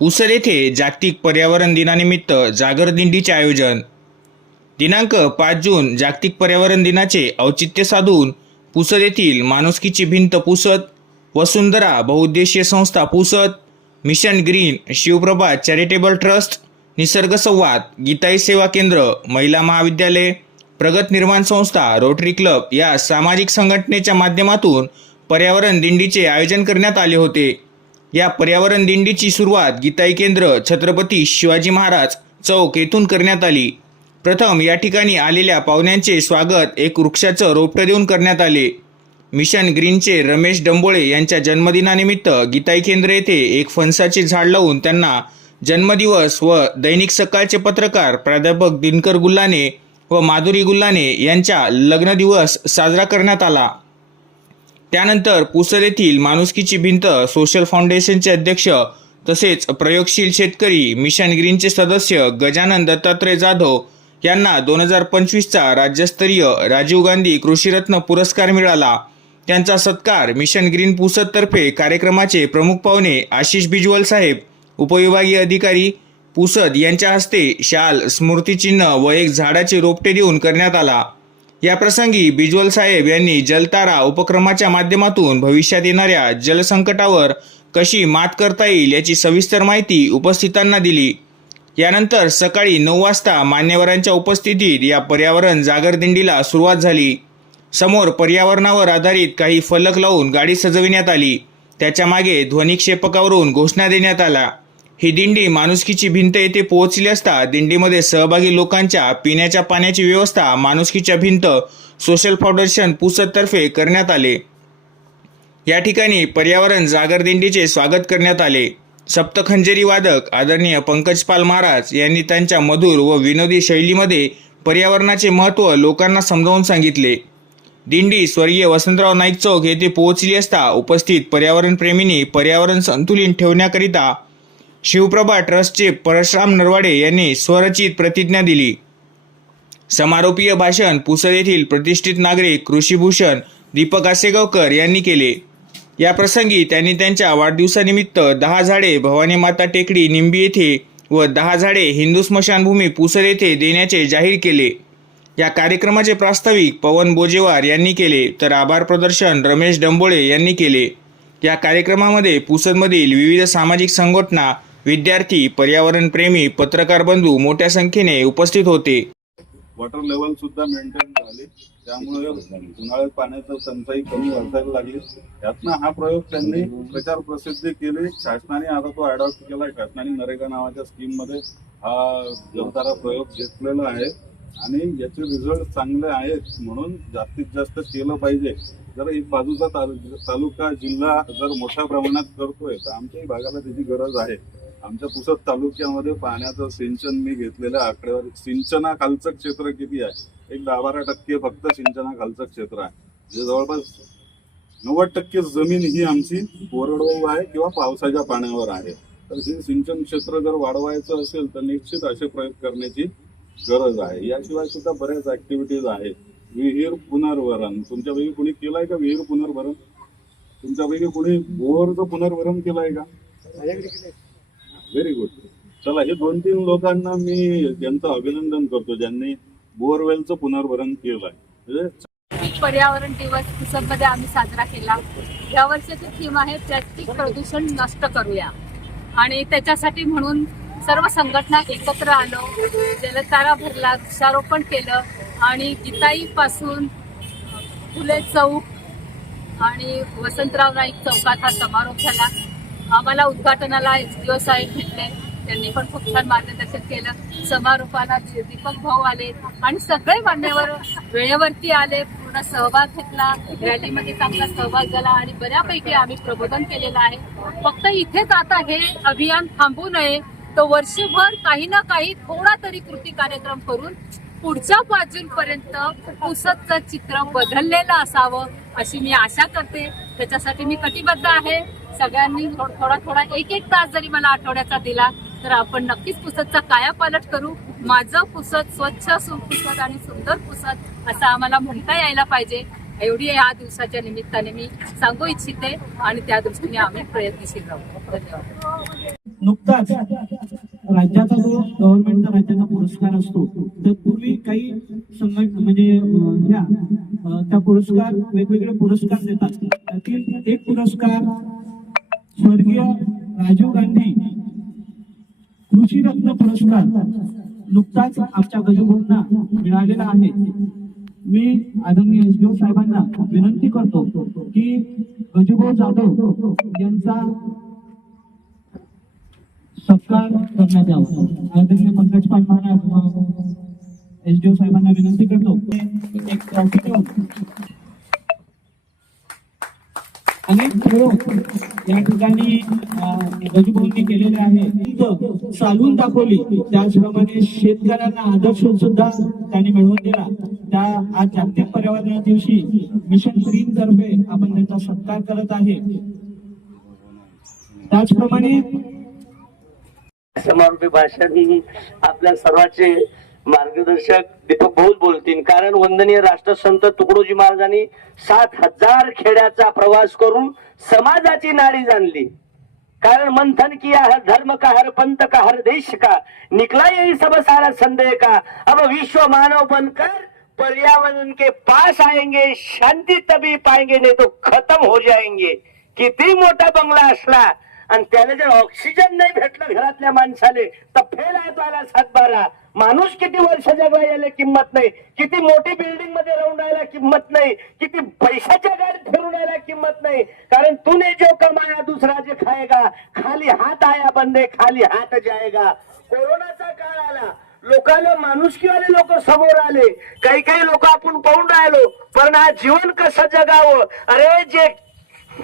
पुसद येथे जागतिक पर्यावरण दिनानिमित्त जागर दिंडीचे आयोजन. दिनांक पाच जून जागतिक पर्यावरण दिनाचे औचित्य साधून पुसद येथील माणुसकीची भिंत पुसत वसुंधरा बहुउद्देशीय संस्था Pusad mission green Shivprabha charitable trust Nisarg Samvad Gitai सेवा केंद्र महिला महाविद्यालय प्रगत निर्माण संस्था रोटरी क्लब या सामाजिक संघटनेच्या माध्यमातून पर्यावरण दिंडीचे आयोजन करण्यात आले होते. या पर्यावरण दिंडीची सुरुवात गीताई केंद्र छत्रपती शिवाजी महाराज चौक येथून करण्यात आली. प्रथम या ठिकाणी आलेल्या पाहुण्यांचे स्वागत एक वृक्षाचं रोपटं देऊन करण्यात आले. मिशन ग्रीनचे रमेश डंबोळे यांच्या जन्मदिनानिमित्त गीताई केंद्र येथे एक फणसाचे झाड लावून त्यांना जन्मदिवस व दैनिक सकाळचे पत्रकार प्राध्यापक दिनकर गुल्लाने व माधुरी गुल्लाने यांच्या लग्नदिवस साजरा करण्यात आला. त्यानंतर पुसद येथील माणुसकीची भिंत सोशल फाउंडेशनचे अध्यक्ष तसेच प्रयोगशील शेतकरी मिशन ग्रीनचे सदस्य गजानन दत्तात्रय जाधव यांना दोन हजार पंचवीसचा राज्यस्तरीय राजीव गांधी कृषीरत्न पुरस्कार मिळाला. त्यांचा सत्कार मिशन ग्रीन पुसदतर्फे कार्यक्रमाचे प्रमुख पाहुणे आशिष बिजवल साहेब उपविभागीय अधिकारी पुसद यांच्या हस्ते शाल स्मृतिचिन्ह व एक झाडाचे रोपटे देऊन करण्यात आला. या प्रसंगी बिजवल साहेब यांनी जलतारा उपक्रमाच्या माध्यमातून भविष्यात येणाऱ्या जलसंकटावर कशी मात करता येईल याची सविस्तर माहिती उपस्थितांना दिली. यानंतर सकाळी नऊ वाजता मान्यवरांच्या उपस्थितीत या पर्यावरण जागरदिंडीला सुरुवात झाली. समोर पर्यावरणावर आधारित काही फलक लावून गाडी सजविण्यात आली. त्याच्यामागे ध्वनिक्षेपकावरून घोषणा देण्यात आल्या. ही दिंडी माणुसकीची भिंत येथे पोहोचली असता दिंडीमध्ये सहभागी लोकांच्या पिण्याच्या पाण्याची व्यवस्था माणुसकीच्या भिंत सोशल फाउंडेशन पुसदतर्फे करण्यात आले. या ठिकाणी पर्यावरण जागर दिंडीचे स्वागत करण्यात आले. सप्तखंजेरी वादक आदरणीय पंकजपाल महाराज यांनी त्यांच्या मधुर व विनोदी शैलीमध्ये पर्यावरणाचे महत्त्व लोकांना समजावून सांगितले. दिंडी स्वर्गीय वसंतराव नाईक चौक येथे पोहोचली असता उपस्थित पर्यावरण प्रेमींनी पर्यावरण संतुलित ठेवण्याकरिता शिवप्रभा ट्रस्टचे परशुराम नरवाडे यांनी स्वरचित प्रतिज्ञा दिली. समारोपीय भाषण पुसद येथील प्रतिष्ठित नागरिक कृषीभूषण दीपक आसेगावकर यांनी केले. या प्रसंगी त्यांनी त्यांच्या वाढदिवसानिमित्त दहा झाडे भवानी माता टेकडी निंबी येथे व दहा झाडे हिंदू स्मशानभूमी पुसद येथे देण्याचे जाहीर केले. या कार्यक्रमाचे प्रास्ताविक पवन बोजेवार यांनी केले तर आभार प्रदर्शन रमेश डंबोळे यांनी केले. या कार्यक्रमामध्ये पुसदमधील विविध सामाजिक संघटना विद्यार्थी पर्यावरणप्रेमी पत्रकार बंधू मोठ्या संख्येने उपस्थित होते. वॉटर लेवल सुद्धा मेंटेन झाले. त्यामुळे उन्हाळ्यात पाण्याची टंचाई कमी वाचायला लागली. यातनं हा प्रयोग त्यांनी प्रचार प्रसिद्ध केले. शासनाने आता तो अडॉप्ट केला शासनाने नरेगा नावाच्या स्कीममध्ये हा जलतारा प्रयोग घेतलेला आहे. आणि याचे रिझल्ट चांगले आहेत म्हणून जास्तीत जास्त केलं पाहिजे. जर एक बाजूचा तालु- तालुका जिल्हा जर मोठ्या प्रमाणात करतोय तर आमच्याही भागाला त्याची गरज आहे. आमच्या पुसद तालुक्यामध्ये पाण्याचं सिंचन मी घेतलेल्या आकडेवारी सिंचनाखालचं क्षेत्र किती आहे? एक दहा बारा टक्के फक्त सिंचनाखालचं क्षेत्र आहे. जे जवळपास नव्वद टक्के जमीन ही आमची कोरडवाहू आहे किंवा पावसाच्या पाण्यावर आहे. तर हे सिंचन क्षेत्र जर वाढवायचं असेल तर निश्चित असे प्रयोग करण्याची गरज आहे. याशिवाय सुद्धा बऱ्याच ऍक्टिव्हिटीज आहेत. विहीर पुनर्वरण तुमच्यापैकी कुणी केलंय का विहीर पुनर्वरण तुमच्यापैकी कुणी बोरचं पुनर्वरण केलंय का? व्हेरी गुड चला हे दोन तीन लोकांना मी त्यांचं अभिनंदन करतो ज्यांनी बोअरवेलचं पुनर्वरण केलंय. म्हणजे आहे पर्यावरण दिवसमध्ये आम्ही साजरा केला. या वर्षाची थीम आहे प्लॅस्टिक प्रदूषण नष्ट करूया. आणि त्याच्यासाठी म्हणून सर्व संघटना एकत्र आलो जलतारा भरला वृक्षारोपण केलं आणि गीताई पासून फुले चौक आणि वसंतराव नाईक चौकात हा समारोप झाला. आम्हाला उद्घाटनाला एस डी ओ साहेब भेटले. त्यांनी पण खूप छान मार्गदर्शन केलं. समारोपाला दीपक भाऊ आले आणि सगळे मान्यवर वेळेवरती आले पूर्ण सहभाग घेतला. रॅलीमध्ये चांगला सहभाग झाला आणि बऱ्यापैकी आम्ही प्रबोधन केलेलं आहे. फक्त इथेच आता हे अभियान थांबू नये. तर वर्षभर काही ना काही थोडा तरी कृती कार्यक्रम करून पुढच्या पाच जून पर्यंत पुसदचं चित्र बदललेलं असावं अशी मी आशा करते. त्याच्यासाठी मी कटिबद्ध आहे. सगळ्यांनी थोडा थोडा एक एक तास जरी मला आठवड्याचा दिला तर आपण नक्कीच पुसदचा कायापालट करू. माझं पुसद स्वच्छ सुपुसद आणि सुंदर पुसद असं आम्हाला म्हणता यायला पाहिजे. एवढी या दिवसाच्या निमित्ताने मी सांगू इच्छिते आणि त्या दृष्टीने आम्ही प्रयत्नशील राहू. धन्यवाद. नुकताच राज्याचा जो गव्हर्नमेंटचा राज्याचा पुरस्कार असतो तर पूर्वी काही संघट म्हणजे ह्या त्या पुरस्कार वेगवेगळे पुरस्कार देतात. त्यातील एक पुरस्कार स्वर्गीय राजीव गांधी कृषी रत्न पुरस्कार नुकताच आमच्या गजभाऊंना मिळालेला आहे. मी आदरणीय एस साहेबांना विनंती करतो की गजभाऊ जाधव यांचा सत्कार करण्यात यावा आदरणीय पंकज पाल महाराज एस डी ओ साहेबांना विनंती करतो एक ट्रॉफी अनेक प्रयोग या ठिकाणी गजभाऊंनी केलेले आहे. चालून चालवून दाखवली. त्याचप्रमाणे शेतकऱ्यांना आदर्श सुद्धा त्यांनी मिळवून दिला त्या आज जागतिक पर्यावरण दिवशी मिशन ग्रीन तर्फे आपण त्यांचा सत्कार करत आहे. त्याचप्रमाणे समारोपी भाषण आपल्या सर्वांचे मार्गदर्शक दीपक भाऊ बोलतील. कारण वंदनीय राष्ट्रसंत तुकडोजी महाराजांनी सात हजार खेड्याचा प्रवास करून समाजाची नाडी जाणली. कारण मंथन किया हर धर्म का हर पंथ का हर देश का? निकला यही सब सारा संदेह का? अब विश्व मानव बनकर पर्यावरण के पास आएंगे शांति तभी पाएंगे नहीं तो खत्म हो जाएंगे। किती मोठा बंगला असला आणि त्याला जर ऑक्सिजन नाही भेटलं घरातल्या माणसाले तर फेल आहे तो आला सातबारा. माणूस किती वर्ष जगला याला किंमत नाही किती मोठी बिल्डिंगमध्ये राहून राहायला किंमत नाही किती पैशाच्या गाडीत फिरून राहायला किंमत नाही. कारण तूने जो कमाया दुसरा जे खायगा खाली हात आया बंदे खाली हात जायगा. कोरोनाचा काळ आला. लोकांना माणुसकीवाले लोक समोर आले. काही काही लोक आपण पाहून राहिलो पण आज जीवन कसं जगावं? अरे जे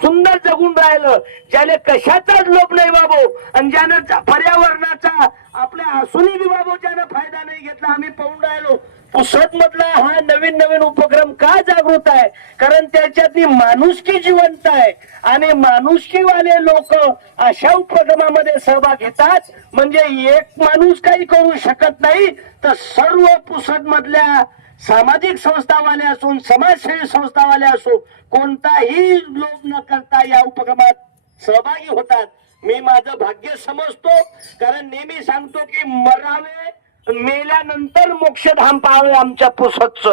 सुंदर जगून राहिलं ज्याने कशाचाच लोभ नाही बाबू आणि ज्यानं पर्यावरणाचा आपल्या असूनही बी बाबू ज्यानं फायदा नाही घेतला आम्ही पाहून राहिलो. पुसत मधला हा नवीन नवीन उपक्रम का जागृत आहे? कारण त्याच्यातली माणुसकी जिवंत आहे. आणि माणुसकीवाले लोक अशा उपक्रमामध्ये सहभाग घेतात. म्हणजे एक माणूस काही करू शकत नाही तर सर्व पुसत मधल्या सामाजिक संस्थावाले असून समाजसेवी संस्थावाले असो कोणताही लोभ न करता या उपक्रमात सहभागी होतात. मी माझं भाग्य समजतो कारण नेहमी सांगतो की मरावे मेल्यानंतर मोक्षधाम पाहावे आमच्या पुसतच.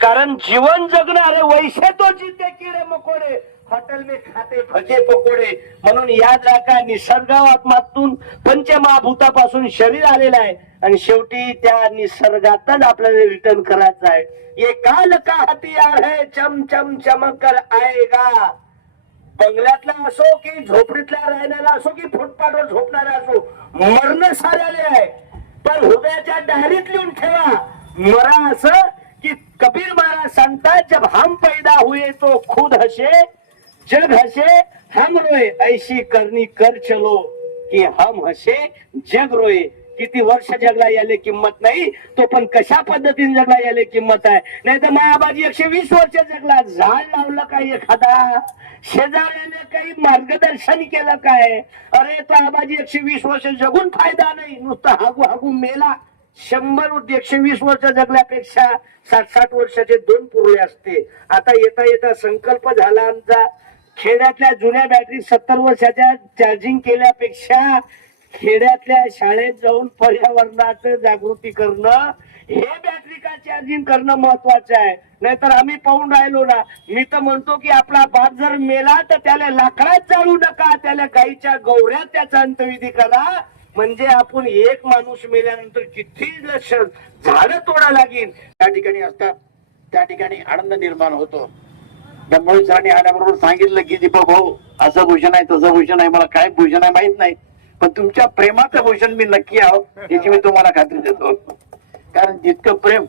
कारण जीवन जगणारे वैसे तो जिते किडे मकोडे हॉटेल में खाते भजे पकोडे. म्हणून याद राखा निसर्गात्मातून पंचमहाभूतापासून शरीर आलेलं आहे. आणि शेवटी त्या निसर्गातच आपल्याला रिटर्न करायचं आहे. ये काल का हतियार है चम चम चमक कर आएगा. बंगल्यातला असो की झोपडीतला राहणारा असो की फुटपाथवर झोपणारा असो मरण साऱ्याले आहे. पण हृदयाच्या डायरीत लिहून ठेवा मरा असं की कबीर महाराज सांगतात जब हम पैदा हुए तो खुद हसे जग हसे हम रोए ऐशी करनी कर चलो की हम हसे जग रोए. किती वर्ष जगला याले किंमत नाही तो पण कशा पद्धतीने जगला याले किंमत आहे? नाही तर मायाबाजी एकशे वीस वर्ष जगला. झाड लावलं काय एखादा? शेजाऱ्याने काही मार्गदर्शन केलं काय? अरे तो आबाजी एकशे वीस वर्ष जगून फायदा नाही. नुसतं हागू हागू मेला. शंभर एकशे वीस वर्ष जगल्यापेक्षा साठ साठ वर्षाचे दोन पुरले असते. आता येता येता संकल्प झाला आमचा. खेड्यातल्या जुन्या बॅटरी सत्तर वर्षाच्या चार्जिंग केल्यापेक्षा खेड्यातल्या शाळेत जाऊन पर्यावरणाचं जागृती करणं हे बॅटरी का चार्जिंग करणं महत्वाचं आहे? नाहीतर आम्ही पाहून राहिलो ना. मी तर म्हणतो की आपला बाप जर मेला तर त्याला लाकडात जाळू नका त्याला गाईच्या गौऱ्यात त्याचा अंतविधी करा. म्हणजे आपण एक माणूस मेल्यानंतर किती लक्ष झाडं तोडा लागेल. त्या ठिकाणी असतात त्या ठिकाणी आनंद निर्माण होतो. त्यामुळे सरांनी आल्याबरोबर सांगितलं की दीपक भाऊ असं भूषण आहे तसं भूषण आहे मला काय भूषण आहे माहीत नाही. पण तुमच्या प्रेमाचं भूषण मी नक्की आहो याची मी तुम्हाला खात्री देतो. कारण जितकं प्रेम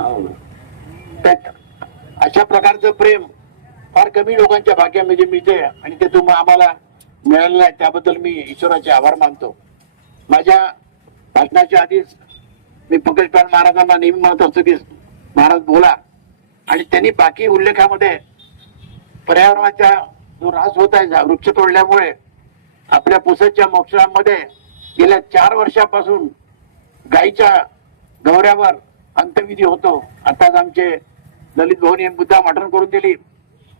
हो. अशा प्रकारचं प्रेम फार कमी लोकांच्या भाग्यामध्ये मिळते आणि ते तुम्हाला आम्हाला मिळालेलं आहे. त्याबद्दल मी ईश्वराचे आभार मानतो. माझ्या भाषणाच्या आधीच मी पंकज पाल महाराजांना नेहमी म्हणत असतो की महाराज बोला. आणि त्यांनी बाकी उल्लेखामध्ये पर्यावरणाचा जो ऱ्हास होत आहे झा- वृक्ष तोडल्यामुळे आपल्या पुसदच्या मोक्षामध्ये गेल्या चार वर्षापासून गाईच्या गौऱ्यावर अंत्यविधी होतो. आताच आमचे ललित भाऊनी मुद्दा माठण करून दिली.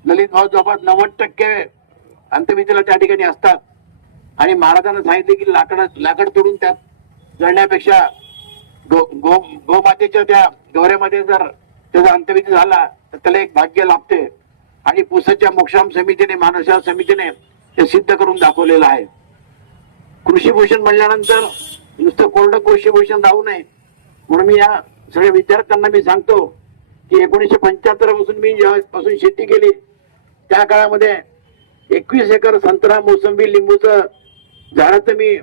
ललित भाऊ जवळपास नव्वद टक्के अंतविधीला त्या ठिकाणी असतात. आणि महाराजांना सांगितले की लाकड लाकड तोडून त्यात जळण्यापेक्षा गो गो गोमातेच्या त्या दौऱ्यामध्ये जर त्याचा अंतविधी झाला तर त्याला एक भाग्य लाभते. आणि पुसच्या मोक्षाम समितीने मानवसेवा समितीने ते सिद्ध करून दाखवलेलं आहे. कृषीभूषण म्हणल्यानंतर नुसतं कोरडं कृषीभूषण राहू नये. म्हणून मी या सगळ्या विद्यार्थ्यांना मी सांगतो की एकोणीसशे पंच्याहत्तरपासून मी पासून शेती केली त्या काळामध्ये एकवीस एकर संत्रा मोसंबी लिंबूचं झाडाचं मी